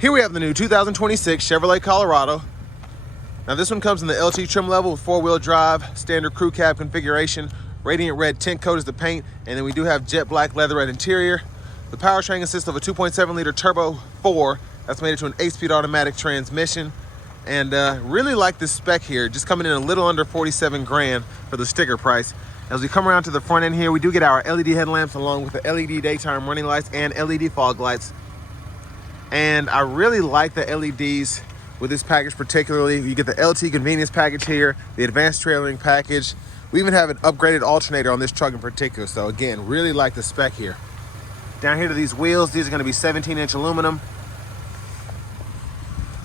Here we have the new 2026 Chevrolet Colorado. Now this one comes in the LT trim level with 4-wheel drive, standard crew cab configuration, radiant red tint coat is the paint, and then we do have jet black leatherette interior. The powertrain consists of a 2.7 liter turbo 4 that's made it to an 8-speed automatic transmission. And really like this spec here, just coming in a little under 47 grand for the sticker price. As we come around to the front end here, we do get our LED headlamps along with the LED daytime running lights and LED fog lights. And I really like the LEDs with this package particularly. You get the LT convenience package here, the advanced trailering package. We even have an upgraded alternator on this truck in particular. So again, really like the spec here. Down here to these wheels, these are gonna be 17-inch aluminum.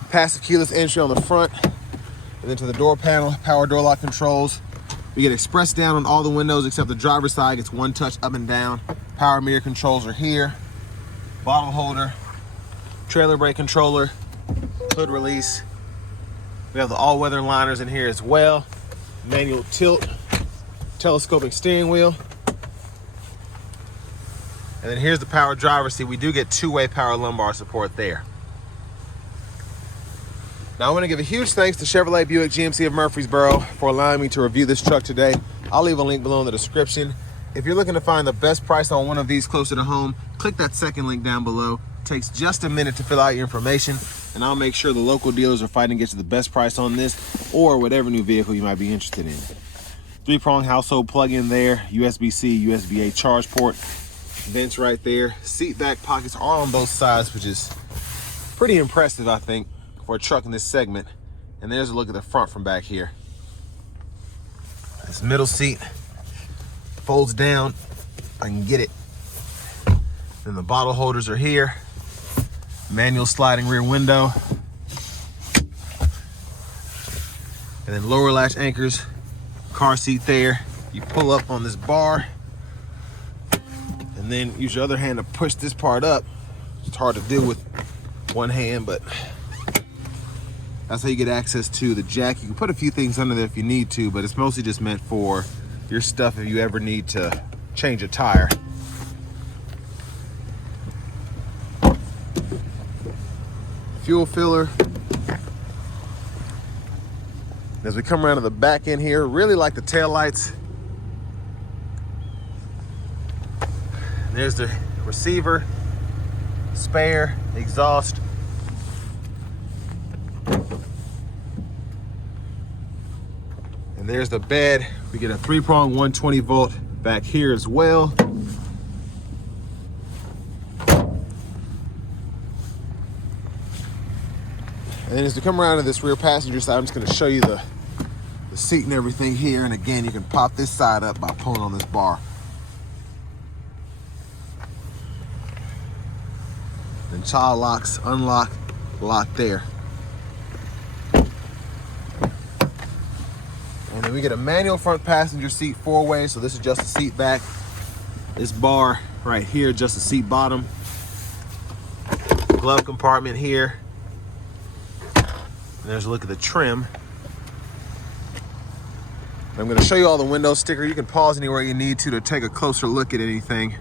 Passive keyless entry on the front. And then to the door panel, power door lock controls. We get express down on all the windows except the driver's side. It's one touch up and down. Power mirror controls are here. Bottle holder. Trailer brake controller, hood release. We have the all-weather liners in here as well. Manual tilt, telescoping steering wheel. And then here's the power driver's seat. We do get two-way power lumbar support there. Now I want to give a huge thanks to Chevrolet Buick GMC of Murfreesboro for allowing me to review this truck today. I'll leave a link below in the description. If you're looking to find the best price on one of these closer to home, click that second link down below. Takes just a minute to fill out your information, and I'll make sure the local dealers are fighting to get you the best price on this or whatever new vehicle you might be interested in. 3-prong household plug-in there, USB-C, USB-A charge port, vents right there. Seat back pockets are on both sides, which is pretty impressive, I think, for a truck in this segment. And there's a look at the front from back here. This middle seat folds down. I can get it. Then the bottle holders are here. Manual sliding rear window. And then lower latch anchors, car seat there. You pull up on this bar and then use your other hand to push this part up. It's hard to do with one hand, but that's how you get access to the jack. You can put a few things under there if you need to, but it's mostly just meant for your stuff if you ever need to change a tire. Fuel filler. As we come around to the back end here, really like the tail lights. There's the receiver, spare, exhaust. And there's the bed. We get a 3-prong 120 volt back here as well. And then as we come around to this rear passenger side, I'm just going to show you the seat and everything here. And again, you can pop this side up by pulling on this bar. Then child locks, unlock, lock there. And then we get a manual front passenger seat 4-way. So this is just the seat back. This bar right here, just the seat bottom. Glove compartment here. And there's a look at the trim. And I'm going to show you all the window sticker. You can pause anywhere you need to take a closer look at anything.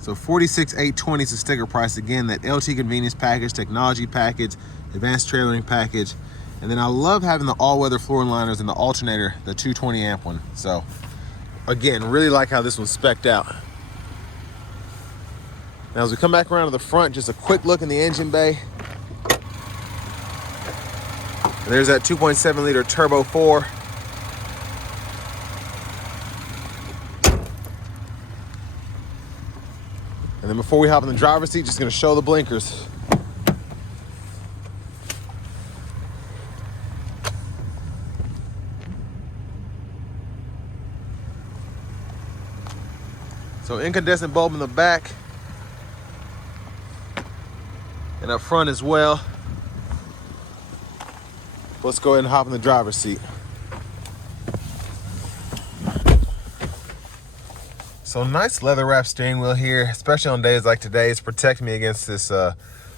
So $46,820 is the sticker price. Again, that LT convenience package, technology package, advanced trailering package. And then I love having the all-weather floor liners and the alternator, the 220 amp one. So again, really like how this one's spec'd out. Now as we come back around to the front, just a quick look in the engine bay. And there's that 2.7 liter turbo 4. And then before we hop in the driver's seat, just gonna show the blinkers. So incandescent bulb in the back. And up front as well. Let's go ahead and hop in the driver's seat. So nice leather wrap steering wheel here, especially on days like today. It's protecting me against this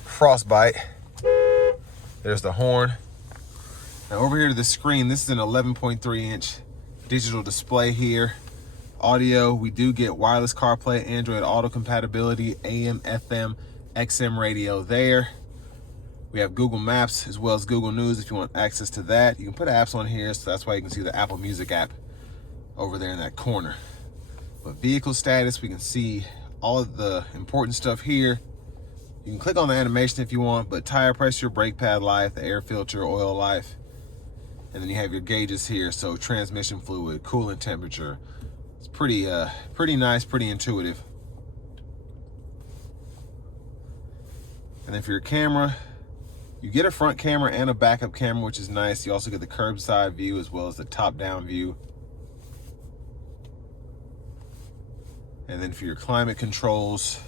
frostbite. There's the horn. Now over here to the screen, this is an 11.3 inch digital display here. Audio, we do get wireless CarPlay, Android Auto compatibility, AM, FM, XM radio there. We have Google Maps as well as Google News if you want access to that. You can put apps on here, so that's why you can see the Apple Music app over there in that corner. But vehicle status, we can see all of the important stuff here. You can click on the animation if you want, but tire pressure, brake pad life, the air filter, oil life. And then you have your gauges here, so transmission fluid, coolant temperature. It's pretty nice, pretty intuitive. And then for your camera, you get a front camera and a backup camera, which is nice. You also get the curbside view as well as the top-down view. And then for your climate controls,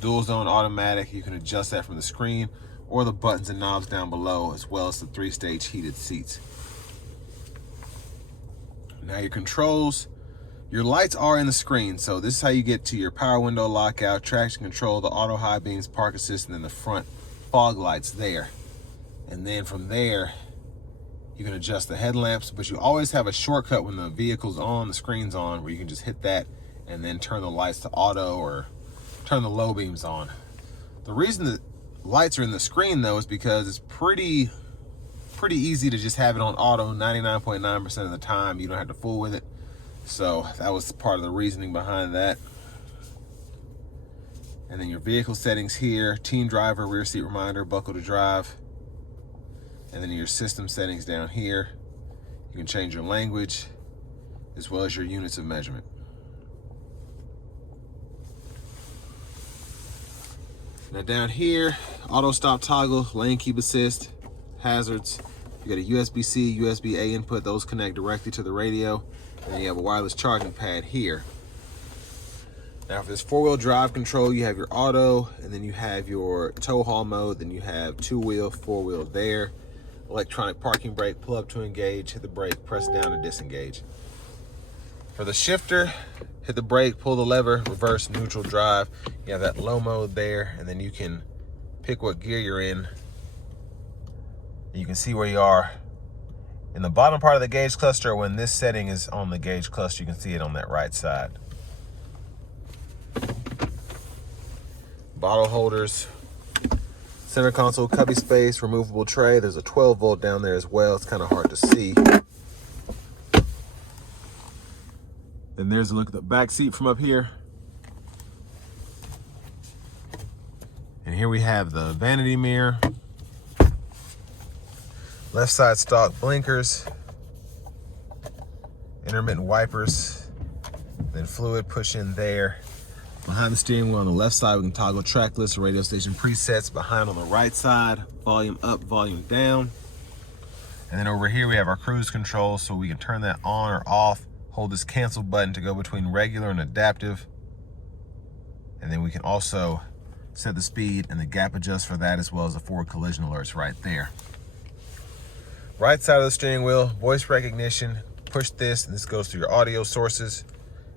dual zone automatic, you can adjust that from the screen or the buttons and knobs down below, as well as the 3-stage heated seats. Now your controls, your lights are in the screen. So this is how you get to your power window lockout, traction control, the auto high beams, park assist, and then the front fog lights there. And then from there, you can adjust the headlamps, but you always have a shortcut when the vehicle's on, the screen's on, where you can just hit that and then turn the lights to auto or turn the low beams on. The reason that lights are in the screen though is because it's pretty easy to just have it on auto 99.9% of the time. You don't have to fool with it. So that was part of the reasoning behind that. And then your vehicle settings here, teen driver, rear seat reminder, buckle to drive. And then your system settings down here. You can change your language as well as your units of measurement. Now down here, auto stop toggle, lane keep assist, hazards. You got a USB-C, USB-A input. Those connect directly to the radio. And then you have a wireless charging pad here. Now for this 4-wheel drive control, you have your auto, and then you have your tow haul mode, then you have 2-wheel, 4-wheel there. Electronic parking brake, pull up to engage, hit the brake, press down to disengage. For the shifter, hit the brake, pull the lever, reverse, neutral, drive. You have that low mode there, and then you can pick what gear you're in. You can see where you are in the bottom part of the gauge cluster. When this setting is on the gauge cluster, you can see it on that right side. Bottle holders, center console, cubby space, removable tray. There's a 12 volt down there as well. It's kind of hard to see. Then there's a look at the back seat from up here. And here we have the vanity mirror. Left side stock blinkers, intermittent wipers, then fluid push in there. Behind the steering wheel on the left side, we can toggle track list, radio station presets. Behind on the right side, volume up, volume down. And then over here we have our cruise control, so we can turn that on or off. Hold this cancel button to go between regular and adaptive. And then we can also set the speed and the gap adjust for that, as well as the forward collision alerts right there. Right side of the steering wheel, voice recognition. Push this, and this goes to your audio sources.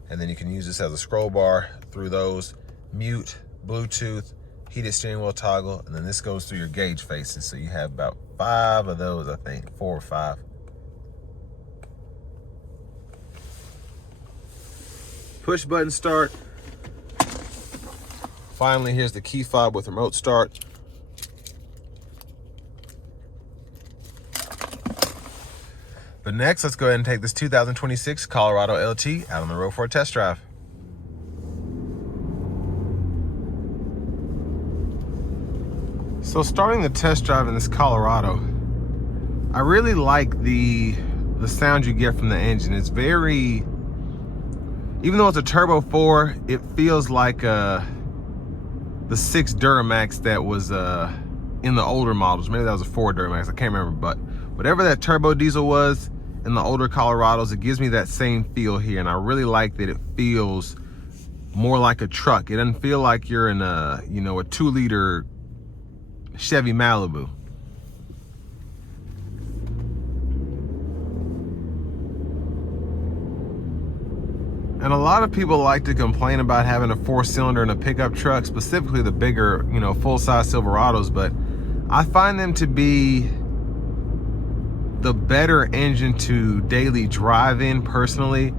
And then you can use this as a scroll bar through those. Mute, Bluetooth, heated steering wheel toggle, and then this goes through your gauge faces. So you have about 5 of those, I think, 4 or 5. Push button start. Finally, here's the key fob with remote start. But next, let's go ahead and take this 2026 Colorado LT out on the road for a test drive. So starting the test drive in this Colorado, I really like the sound you get from the engine. It's very, even though it's a turbo 4, it feels like the 6 Duramax that was in the older models. Maybe that was a 4 Duramax, I can't remember, but whatever that turbo diesel was in the older Colorados, it gives me that same feel here, and I really like that it feels more like a truck. It doesn't feel like you're in a, you know, a 2-liter Chevy Malibu. And a lot of people like to complain about having a 4-cylinder in a pickup truck, specifically the bigger, you know, full-size Silverados, but I find them to be the better engine to daily drive in personally.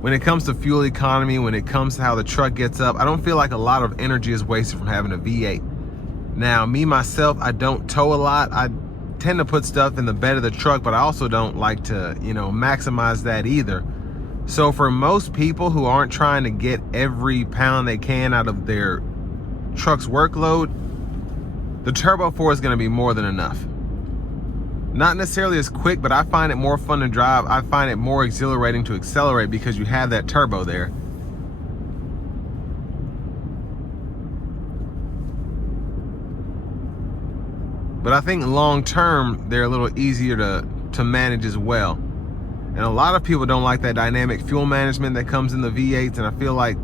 when it comes to fuel economy, when it comes to how the truck gets up, I don't feel like a lot of energy is wasted from having a V8. Now, me, myself, I don't tow a lot. I tend to put stuff in the bed of the truck, but I also don't like to, maximize that either. So for most people who aren't trying to get every pound they can out of their truck's workload, the Turbo 4 is going to be more than enough. Not necessarily as quick, but I find it more fun to drive. I find it more exhilarating to accelerate because you have that turbo there. But I think long term, they're a little easier to manage as well. And a lot of people don't like that dynamic fuel management that comes in the V8s, and I feel like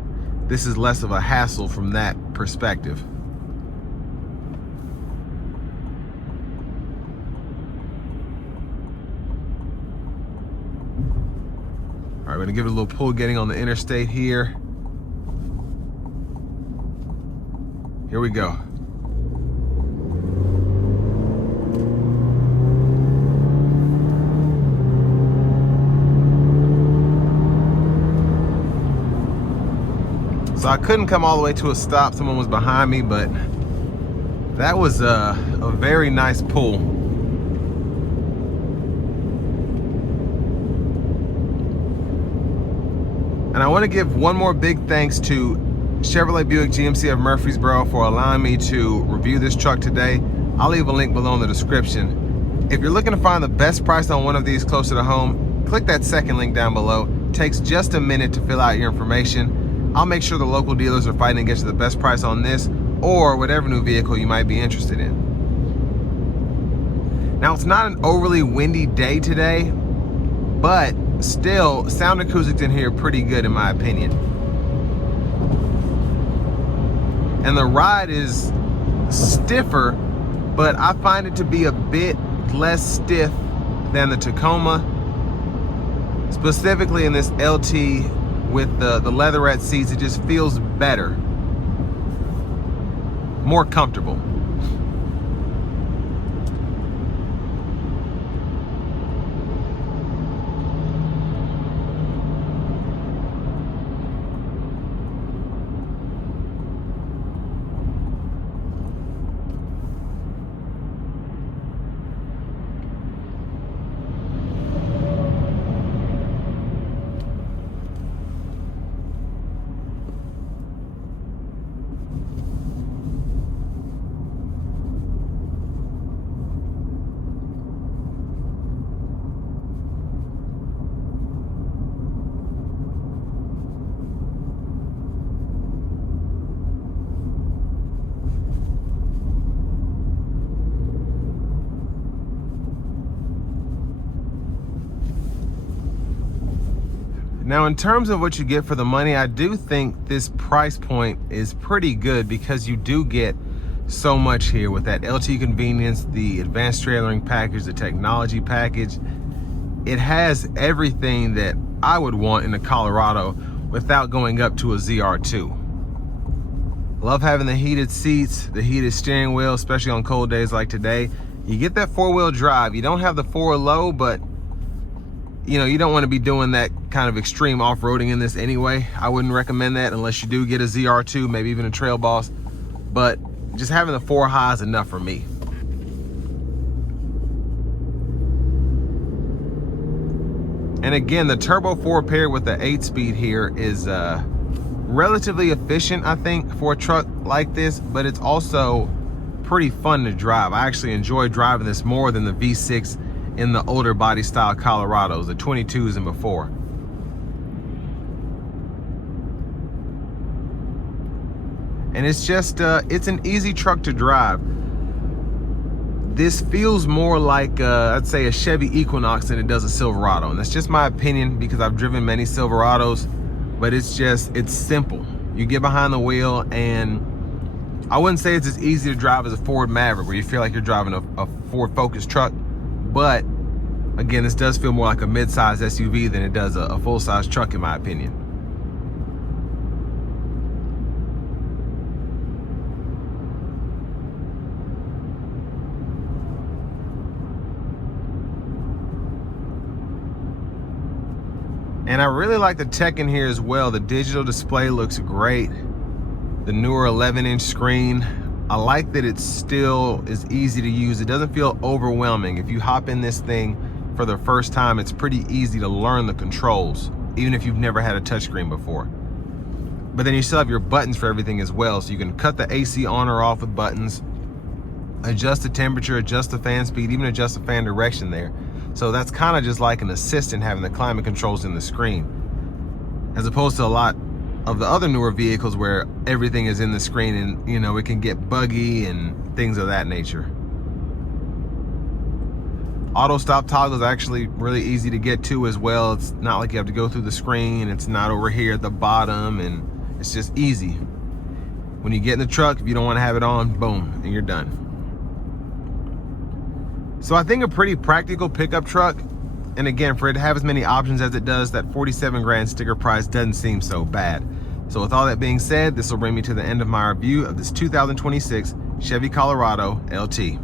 this is less of a hassle from that perspective. All right, we're gonna give it a little pull getting on the interstate here. Here we go. So I couldn't come all the way to a stop. Someone was behind me, but that was a very nice pull. And I want to give one more big thanks to Chevrolet Buick GMC of Murfreesboro for allowing me to review this truck today. I'll leave a link below in the description. If you're looking to find the best price on one of these closer to home, click that second link down below. It takes just a minute to fill out your information. I'll make sure the local dealers are fighting to get you the best price on this or whatever new vehicle you might be interested in. Now, it's not an overly windy day today, but still, sound acoustics in here are pretty good in my opinion. And the ride is stiffer, but I find it to be a bit less stiff than the Tacoma, specifically in this LT with the leatherette seats. It just feels better, more comfortable. Now, in terms of what you get for the money, I do think this price point is pretty good because you do get so much here with that LT convenience, the advanced trailering package, the technology package. It has everything that I would want in a Colorado without going up to a ZR2. Love having the heated seats, the heated steering wheel, especially on cold days like today. You get that four-wheel drive. You don't have the four low, but you don't want to be doing that kind of extreme off-roading in this anyway. I wouldn't recommend that unless you do get a ZR2, maybe even a Trail Boss. But just having the 4 high is enough for me. And again, the Turbo 4 paired with the 8-speed here is relatively efficient, I think, for a truck like this, but it's also pretty fun to drive. I actually enjoy driving this more than the V6 in the older body style Colorados, the 22s and before. And it's just, it's an easy truck to drive. This feels more like, I'd say, a Chevy Equinox than it does a Silverado. And that's just my opinion because I've driven many Silverados, but it's simple. You get behind the wheel, and I wouldn't say it's as easy to drive as a Ford Maverick where you feel like you're driving a Ford Focus truck. But again, this does feel more like a mid-size SUV than it does a full-size truck, in my opinion. And I really like the tech in here as well. The digital display looks great. The newer 11-inch screen. I like that it still is easy to use. It doesn't feel overwhelming. If you hop in this thing for the first time, it's pretty easy to learn the controls, even if you've never had a touchscreen before. But then you still have your buttons for everything as well. So you can cut the AC on or off with buttons, adjust the temperature, adjust the fan speed, even adjust the fan direction there. So that's kind of just like an assistant having the climate controls in the screen, as opposed to a lot of the other newer vehicles where everything is in the screen and, you know, it can get buggy and things of that nature. Auto stop toggle is actually really easy to get to as well. It's not like you have to go through the screen. It's not over here at the bottom, and it's just easy. When you get in the truck, if you don't want to have it on, boom, and you're done. So I think a pretty practical pickup truck. And again, for it to have as many options as it does, that 47 grand sticker price doesn't seem so bad. So with all that being said, this will bring me to the end of my review of this 2026 Chevy Colorado LT.